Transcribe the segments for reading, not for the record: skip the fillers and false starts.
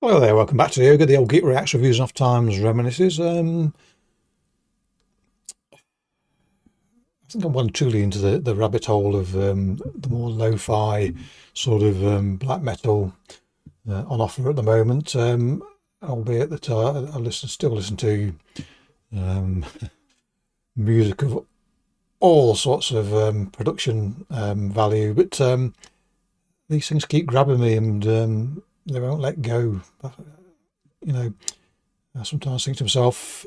Hello there, welcome back to the Ogre, the old Geek Reacts, Reviews and Off Times Reminiscences. I think I'm one truly into the rabbit hole of the more lo-fi sort of black metal on offer at the moment, albeit that still listen to um, music of all sorts of production value, but these things keep grabbing me and they won't let go. You know, I sometimes think to myself,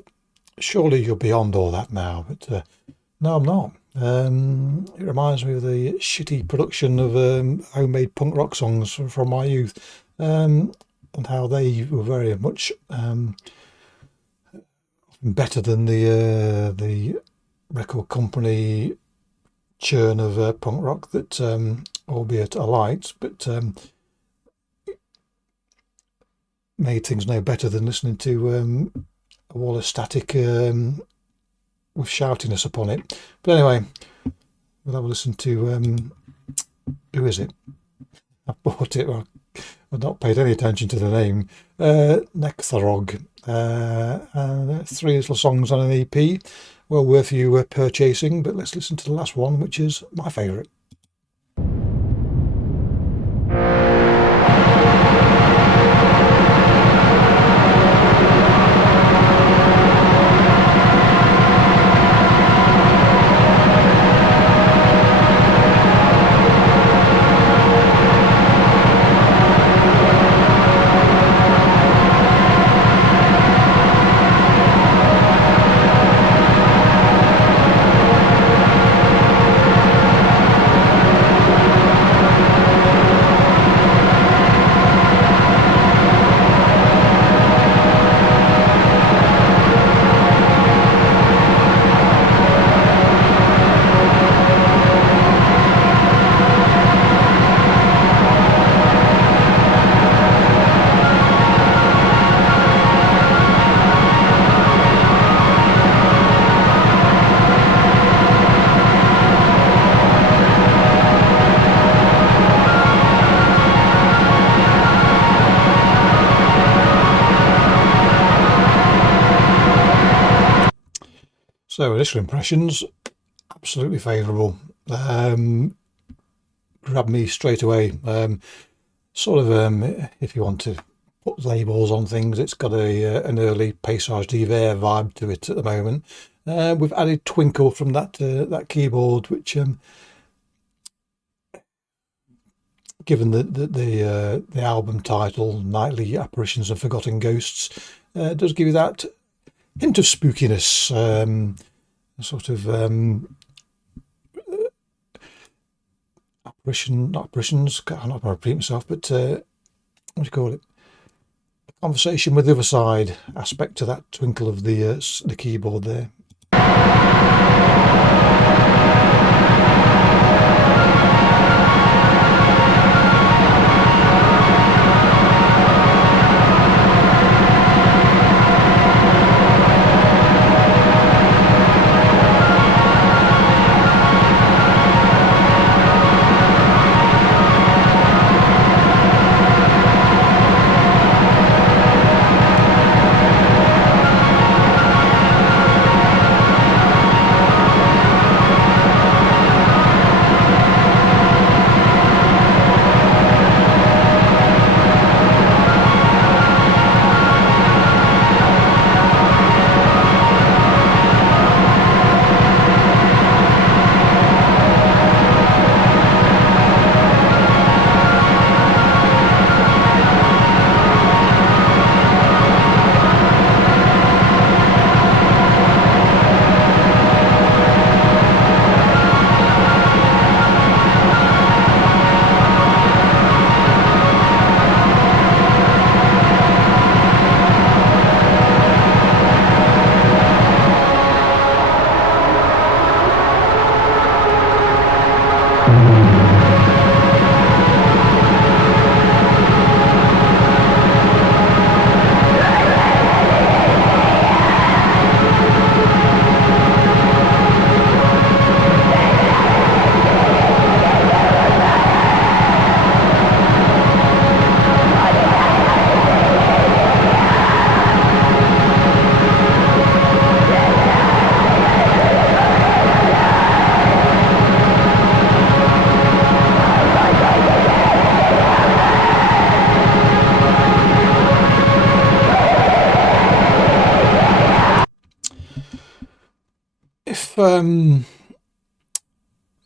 surely you're beyond all that now, but no, I'm not. It reminds me of the shitty production of homemade punk rock songs from my youth, and how they were very much better than the record company churn of punk rock that, albeit I liked, but made things no better than listening to a wall of static with shoutiness upon it. But anyway, we'll have a listen to who is it? I bought it. I've not paid any attention to the name. Nek'Tharog. 3 little songs on an EP. Well worth you purchasing. But let's listen to the last one, which is my favourite. So initial impressions, absolutely favourable. Grabbed me straight away. If you want to put labels on things, it's got an early Paysage d'Hiver vibe to it at the moment. We've added twinkle from that keyboard, which given the album title, Nightly Apparitions of Forgotten Ghosts, does give you that hint of spookiness, sort of not apparitions, I'm not going to repeat myself, but what do you call it? A conversation with the other side aspect to that twinkle of the keyboard there.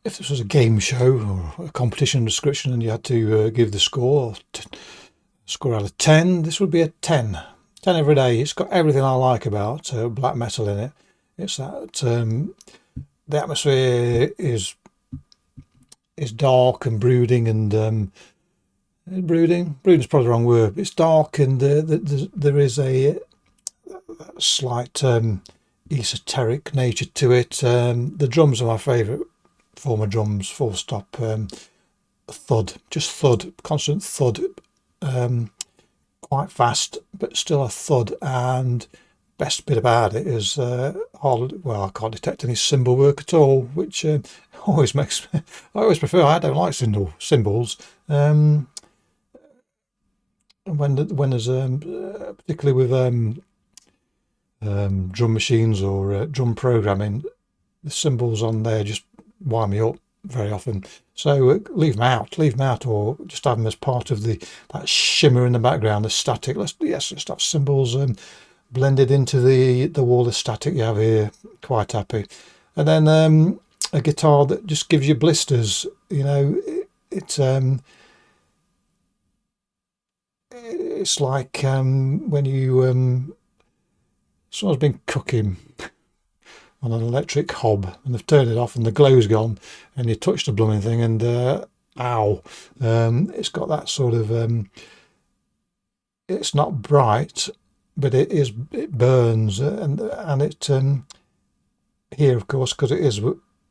this was a game show or a competition description and you had to give the score out of 10, this would be a 10. 10 every day. It's got everything I like about black metal in it. It's that the atmosphere is dark and brooding, and brooding's probably the wrong word. It's dark, and there is a slight esoteric nature to it. The drums are my favourite form of drums, full stop. Thud, just thud, constant thud, quite fast but still a thud. And best bit about it is I can't detect any cymbal work at all, which always makes I always prefer. I don't like cymbals when there's particularly with drum machines or drum programming, the cymbals on there just wind me up very often. So leave them out, or just have them as part of that shimmer in the background, the static. Let's have cymbals blended into the wall of static you have here. Quite happy. And then a guitar that just gives you blisters. You know, it's like when you someone's been cooking on an electric hob and they've turned it off and the glow's gone, and you touch the blooming thing and ow. It's got that sort of it's not bright, but it burns, and it here, of course, because it is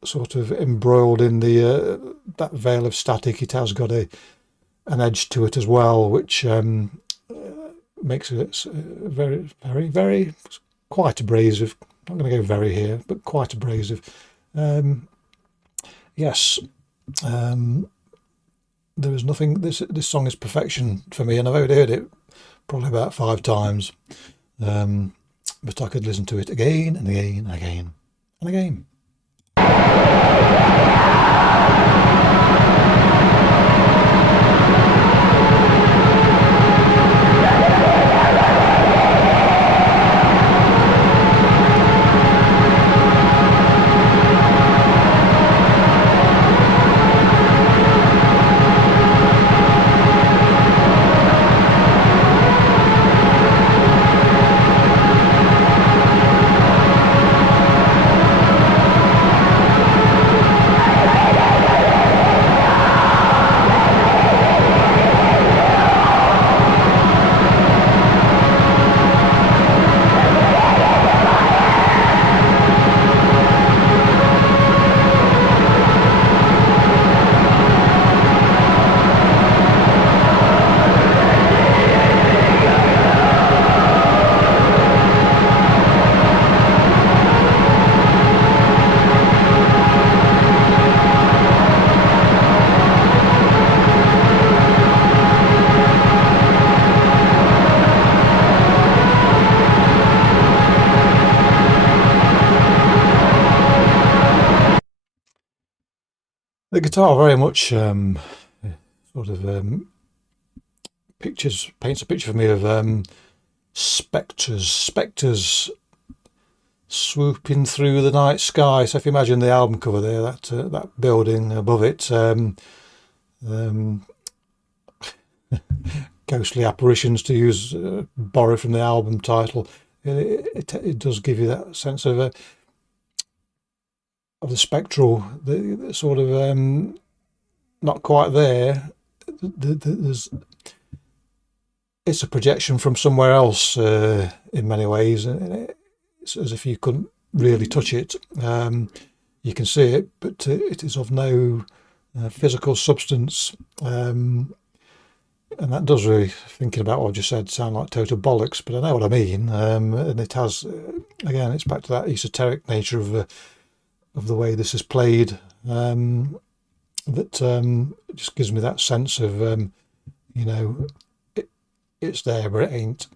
sort of embroiled in the that veil of static, it has got an edge to it as well, which makes it very, very, very quite abrasive. I'm not going to go very here, but quite abrasive. Yes, there is nothing. This song is perfection for me, and I've only heard it probably about 5 times. But I could listen to it again and again and again and again. The guitar very much sort of paints a picture for me of spectres swooping through the night sky. So if you imagine the album cover there, that building above it, ghostly apparitions, to borrow from the album title, it does give you that sense of the spectral, the sort of not quite there. It's a projection from somewhere else in many ways. It's as if you couldn't really touch it. You can see it, but it is of no physical substance. And that does really, thinking about what I've just said, sound like total bollocks, but I know what I mean. And it has, again, it's back to that esoteric nature of the way this is played, that just gives me that sense of, it's there, but it ain't.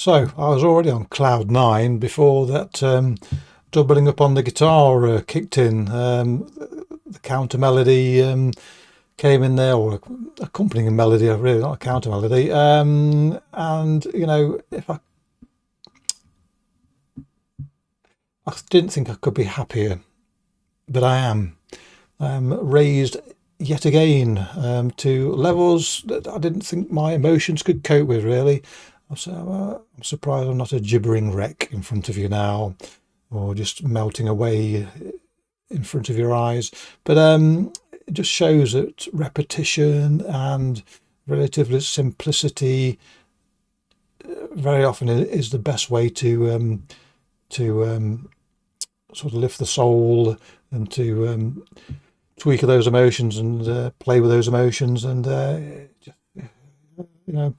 So I was already on cloud nine before that doubling up on the guitar kicked in. The counter melody came in there, or accompanying melody, really not a counter melody. And you know, if I didn't think I could be happier, but I am. I'm raised yet again to levels that I didn't think my emotions could cope with, really. So I'm surprised I'm not a gibbering wreck in front of you now, or just melting away in front of your eyes. But it just shows that repetition and relative simplicity very often is the best way to sort of lift the soul and to tweak those emotions and play with those emotions. And you know,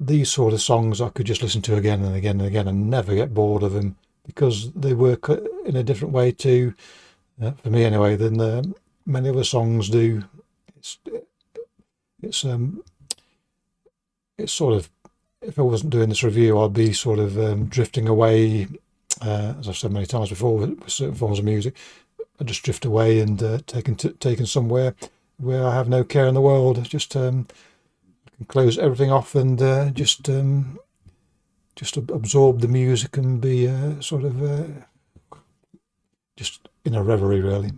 these sort of songs I could just listen to again and again and again and never get bored of them, because they work in a different way too, for me anyway, than many other songs do. It's sort of, if I wasn't doing this review, I'd be sort of drifting away, as I've said many times before with certain forms of music. I just drift away and taken somewhere where I have no care in the world. Just I can close everything off and just absorb the music and be sort of just in a reverie, really.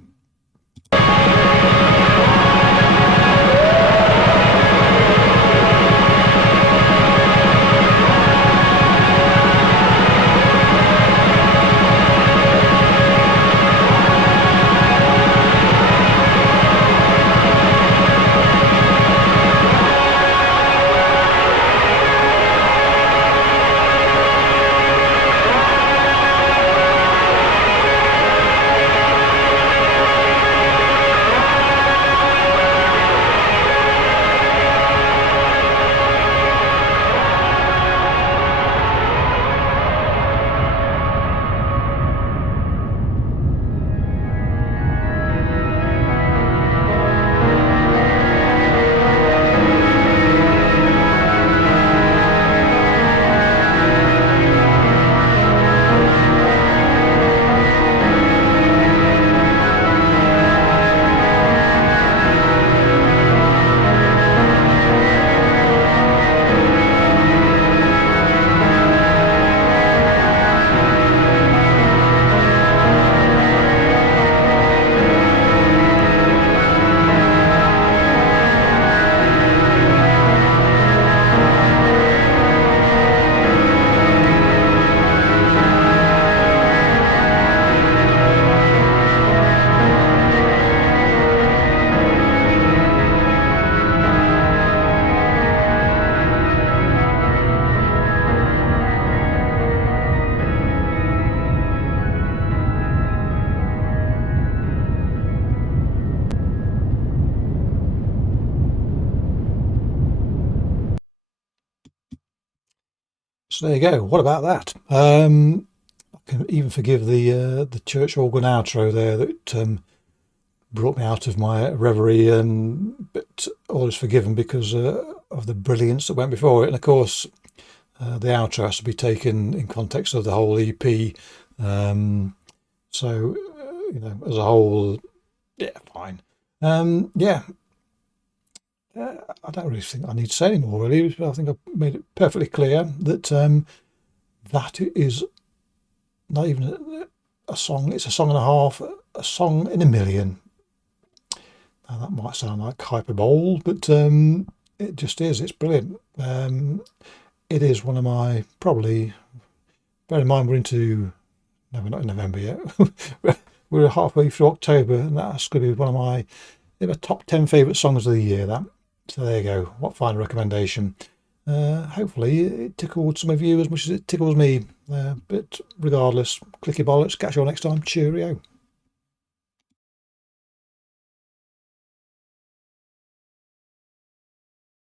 So there you go. What about that? I can even forgive the church organ outro there that brought me out of my reverie, but all is forgiven because of the brilliance that went before it. And of course, the outro has to be taken in context of the whole EP. So you know, as a whole, yeah, fine. Yeah. I don't really think I need to say any more, really. I think I've made it perfectly clear that that is not even a song, it's a song and a half, a song in a million. Now, that might sound like hyperbole, but it just is. It's brilliant. It is one of my, probably, bear in mind we're into, no, we're not in November yet. We're halfway through October, and that's going to be one of my top 10 favourite songs of the year, that. So there you go. What fine recommendation. Hopefully it tickled some of you as much as it tickles me. But regardless, clicky bollocks. Catch you all next time. Cheerio.